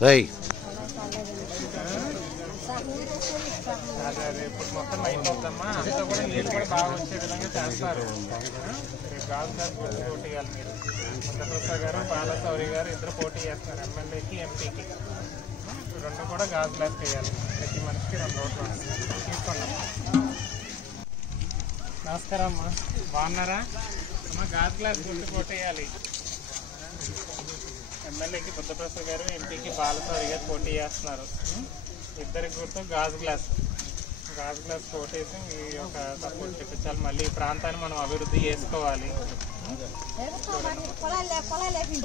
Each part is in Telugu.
అదే ఇప్పుడు మొత్తం అయిపోద్దమ్మా. అంతా కూడా నీళ్ళు కూడా బాగా వచ్చే విధంగా చేస్తారు. రేపు గాజు గ్లాస్ పోటీ చేయాలి మీరు. చంద్రప్రసాద్ గారు, బాలశౌరి గారు ఇద్దరు పోటీ చేస్తున్నారు, ఎమ్మెల్యేకి ఎంపీకి. రెండు కూడా గాజు గ్లాస్ వేయాలి. ప్రతి మనిషికి 2 ఓట్లు తీసుకోండి. నమస్కారం అమ్మా, బాగున్నారా అమ్మా? గాజు గ్లాస్ పోటీ వేయాలి. ఎమ్మెల్యేకి బుద్ధప్రసాద్ గారు, ఎంపీకి బాలశౌరి గారు పోటీ చేస్తున్నారు. ఇద్దరికి గుర్తు గాజు గ్లాస్ కోటేసి ఈ యొక్క సపోర్ట్ చెప్పించాలి. మళ్ళీ ఈ ప్రాంతాన్ని మనం అభివృద్ధి చేసుకోవాలి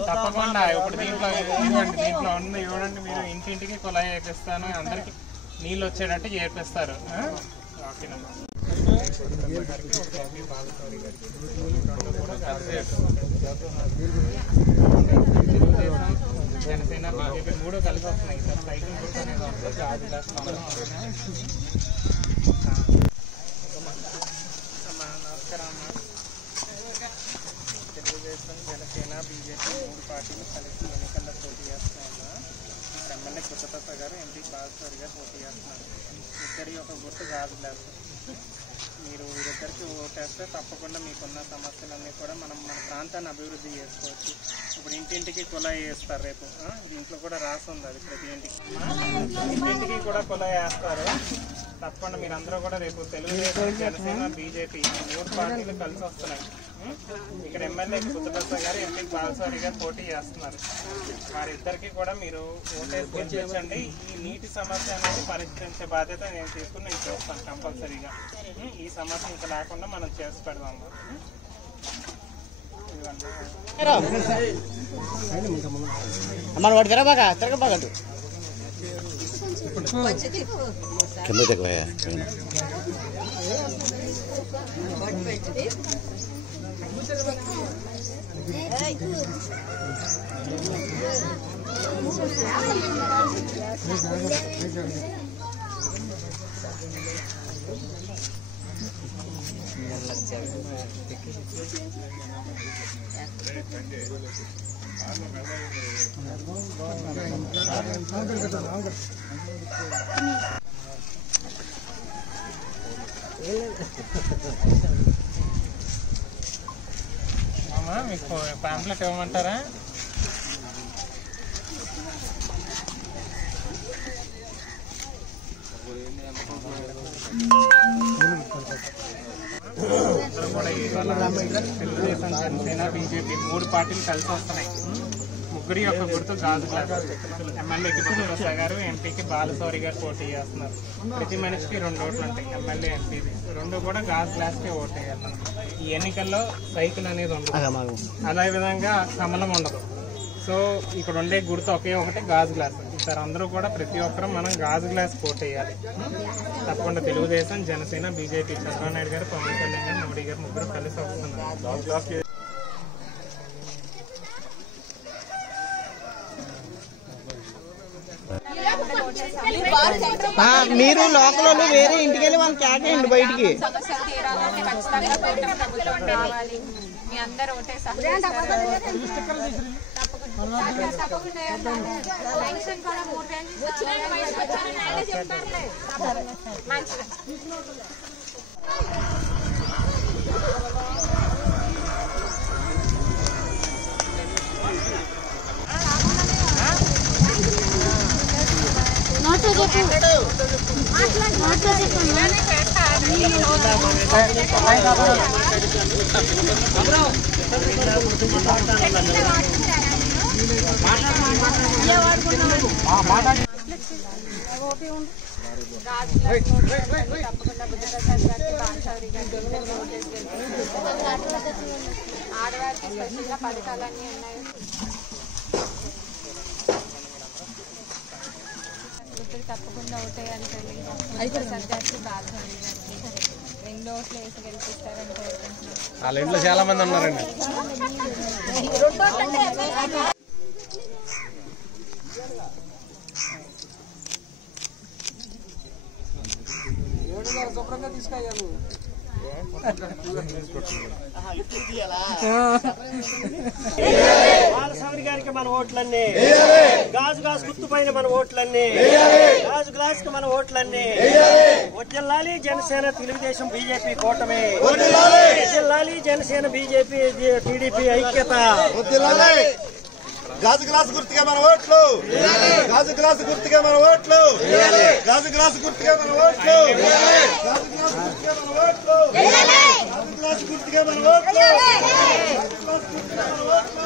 తప్పకుండా. ఇప్పుడు దీంట్లో ఉంది చూడండి, మీరు ఇంటింటికి కుళాయి వేపిస్తాను, అందరికి నీళ్ళు వచ్చేటట్టు చేపిస్తారు. ఓకేనమ్మా. జనసేన బీజేపీ 3 కలిసి వస్తున్నాయి. సార్ సైకిల్ గుర్తు అనేది ఉంటుంది. గాజు గ్లాస్ నమస్కారం అమ్మా. తెలుగుదేశం, జనసేన, బీజేపీ 3 పార్టీలు కలిసి ఎన్నికల్లో పోటీ చేస్తున్నాయమ్మా. ఎమ్మెల్యే బుద్ధప్రసాద్ గారు, ఎంపీ బాలశౌరి గారు పోటీ చేస్తున్నారు. ఇద్దరి యొక్క గుర్తు గాజు గ్లాస్. మీరు వీరిద్దరికి ఓటేస్తే తప్పకుండా మీకున్న సమస్యలన్నీ కూడా మన ప్రాంతాన్ని అభివృద్ధి చేసుకోవచ్చు. ఇప్పుడు ఇంటింటికి కుళాయి వేస్తారు రేపు. దీంట్లో కూడా రాసి ఉంది, అది ప్రతి ఇంటికి కూడా కుళాయి వేస్తారు. తప్పకుండా మీరందరూ కూడా రేపు తెలుగుదేశం, జనసేన, బీజేపీ 3 పార్టీలు కలిసి వస్తున్నాయి. ఇక్కడ ఎమ్మెల్యేకి బుద్ధప్రసాద్ గారు, ఎంపీ బాలశౌరి గారు పోటీ చేస్తున్నారు. వారిద్దరికి కూడా మీరు ఓటేసి గెలిపించండి. ఈ నీటి సమస్య అనేది పరిష్కరించే బాధ్యత నేను తీసుకుని నేను చేస్తాను కంపల్సరీగా. ఈ సమస్య ఇంకా లేకుండా మనం చేసి పెడదాం. అమ్మా, మీకు పాంప్లెట్ ఇవ్వమంటారా? తెలుగుదేశం, జనసేన, బీజేపీ 3 పార్టీలు కలిసి వస్తున్నాయి. ముగ్గురి యొక్క గుర్తు గాజు గ్లాస్. ఎమ్మెల్యేకి బుద్ధప్రసాద్ గారు, ఎంపీకి బాలశౌరి గారు పోటీ చేస్తున్నారు. ప్రతి మనిషికి 2 ఓట్లు ఉంటాయి. ఎమ్మెల్యే, ఎంపీది 2 కూడా గాజు గ్లాస్కే ఓటు వేయాలి. ఈ ఎన్నికల్లో సైకిల్ అనేది ఉండదు, అదే విధంగా కమలం ఉండదు. సో ఇక్కడ ఉండే గుర్తు ఒకే ఒకటి గాజు గ్లాస్. ఈసారి అందరూ కూడా ప్రతి ఒక్కరూ మనం గాజు గ్లాస్ ఓటు వేయాలి. తప్పకుండా తెలుగుదేశం, జనసేన, బీజేపీ చంద్రబాబు నాయుడు గారు, పవన్ కళ్యాణ్ గారు, మోడీ గారు 3 కలిసి వస్తున్నారు. మీరు లోకల్ వేరే ఇంటికి వెళ్ళి వాళ్ళకి కేకేయండి బయటికి. ఆడవారికి స్పెషల్గా పథకాలన్నీ ఉన్నాయి. తప్పకుండా ఓటేయాలి. ప్రసాద్ గారికి బాలశౌరి గారికి 2 ఓట్లు వేసి గెలిపిస్తారని కోరుకుంటున్నాను. వాళ్ళ ఇంట్లో చాలా మంది ఉన్నారండి. శుభ్రంగా తీసుకెళ్ళాను. బాలస్వామి గారికి మన ఓట్లన్నీ, గాజు గాజు గుర్తుపైన మన ఓట్లన్నీ, గాజు గ్లాస్ కి మన ఓట్లన్నీ. వడ్డెల్లాలి జనసేన తెలుగుదేశం బీజేపీ కూటమి, వడ్డెల్లాలి జనసేన బీజేపీ టీడీపీ ఐక్యత. గాజు గ్లాసు గుర్తుగా మన ఓట్లు, గాజు గ్లాసు గుర్తుగా మన ఓట్లు, గాజు గ్లాసు గుర్తుగా మన ఓట్లు, గాజు గ్లాసు గుర్తుగా మన ఓట్లు, గాజు గ్లాసు గుర్తుగా మన ఓట్లు, గాజు గ్లాసు గుర్తుగా మన ఓట్లు.